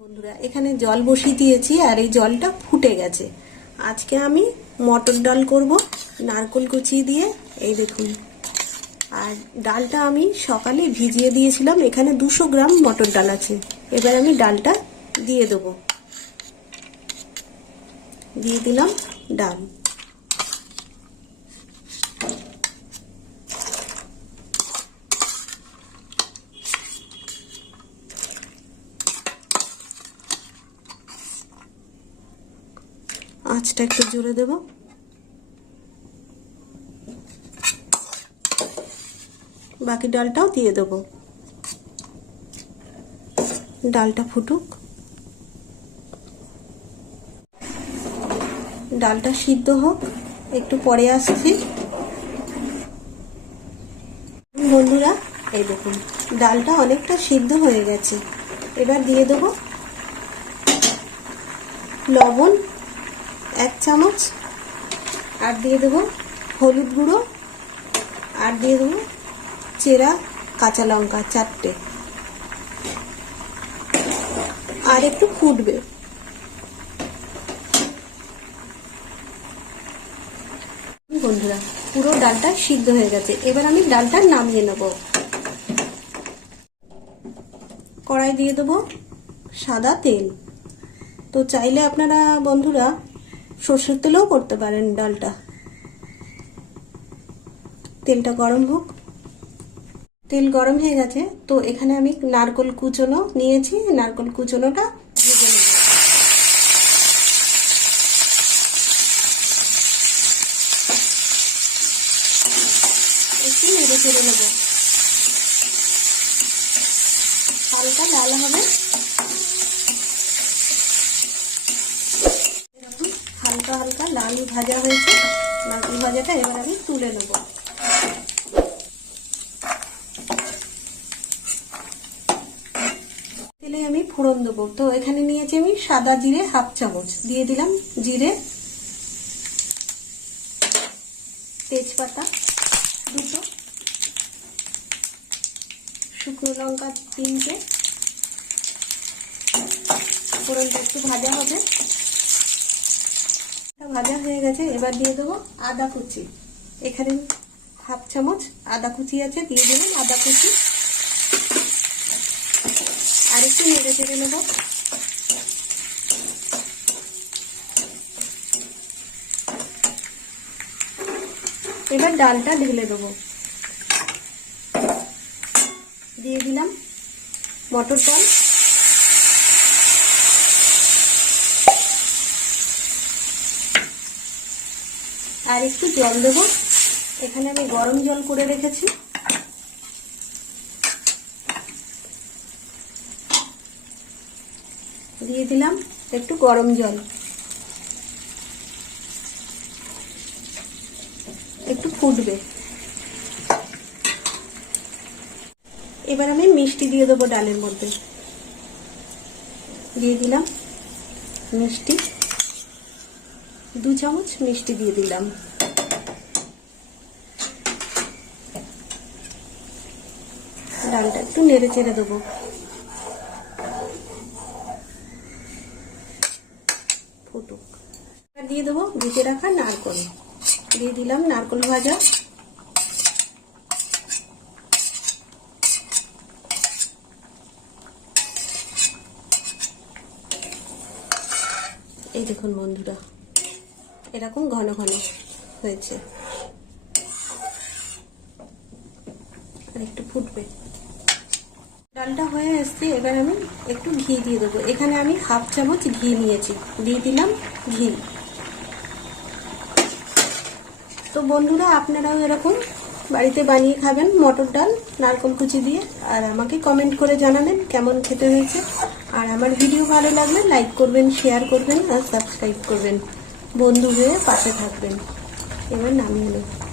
বন্ধুরা, এখানে জল বসিয়ে দিয়েছি আর এই জলটা ফুটে গেছে। আজকে আমি মটর ডাল করব, নারকল কুচিয়ে দিয়ে, এই দেখুন। আর ডালটা আমি সকালে ভিজিয়ে দিয়েছিলাম, এখানে দুশো গ্রাম মটর ডাল আছে। এবার আমি ডালটা দিয়ে দেব। দিয়ে দিলাম ডাল। আঁচটা একটু জোরে দেব। বাকি ডালটাও দিয়ে দেব। ডালটা ফুটুক। ডালটা সিদ্ধ হোক, একটু পরে আসছি। বন্ধুরা, এই দেখুন, ডালটা অনেকটা সিদ্ধ হয়ে গেছে। এবার দিয়ে দেব লবণ। এক চামচ, আর দিয়ে দেবো হলুদ গুঁড়ো, আর দিয়ে দেবো চেরা কাঁচা লঙ্কা চারটে। আর একটু ফুটবে। বন্ধুরা, পুরো ডালটা সিদ্ধ হয়ে গেছে। এবার আমি ডালটা নামিয়ে নেব। কড়াই দিয়ে দেবো সাদা তেল। তো চাইলে আপনারা বন্ধুরা সর্ষের তেলেও করতে পারেন ডালটা। তেলটা গরম হোক। তেল গরম হয়ে গেছে, তো এখানে আমি নারকল কুচনো নিয়েছি। নারকল কুচনোটা ভেজে হালকা লাল হবে। হালকা হালকা লাল ভাজা হয়েছে। নারকেল ভাজাটা এবার আমি তুলে নেব। তেলে আমি ফোড়ন দেবো। তো এখানে নিয়েছি আমি সাদা জিরে হাফ চামচ। দিয়ে দিলাম জিরে, তেজপাতা দুটো, শুকনো লঙ্কা তিনটে। ফোড়নটা একটু ভাজা হবে। ভাজা হয়ে গেছে, এবার দিয়ে দেবো আদা কুচি। এখানে হাফ চামচ আদা কুচি আছে, দিয়ে দিলাম আদা কুচি। আর একটু নেড়ে চেড়ে নেব। এবার ডালটা ঢেলে দেবো। দিয়ে দিলাম মটর ডাল আর একটু জল দেবো। এখানে আমি গরম জল করে রেখেছি। দিয়ে দিলাম একটু গরম জল। একটু ফুটবে। এবার আমি মিষ্টি দিয়ে দেবো ডালের মধ্যে। দিয়ে দিলাম মিষ্টি। দু চামচ মিষ্টি দিয়ে দিলাম। ডালটা একটু নেড়ে চেড়ে দেবো। দিয়ে দেবো ভিজে রাখা নারকল। দিয়ে দিলাম নারকল ভাজা। এই দেখুন বন্ধুরা। এরকম ঘন ঘন হয়েছে। আর একটু ফুটবে। ডালটা হয়ে এসছে এবার আমি একটু ঘি দিয়ে দেবো। এখানে আমি হাফ চামচ ঘি নিয়েছি। দিয়ে দিলাম ঘি। তো বন্ধুরা, আপনারাও এরকম বাড়িতে বানিয়ে খাবেন মটর ডাল, নারকল কুচি দিয়ে। আর আমাকে কমেন্ট করে জানাবেন কেমন খেতে হয়েছে। আর আমার ভিডিও ভালো লাগলে লাইক করবেন শেয়ার করবেন, আর সাবস্ক্রাইব করবেন। বন্ধু হয়ে পাশে থাকবেন। এবার নামিয়ে নেব।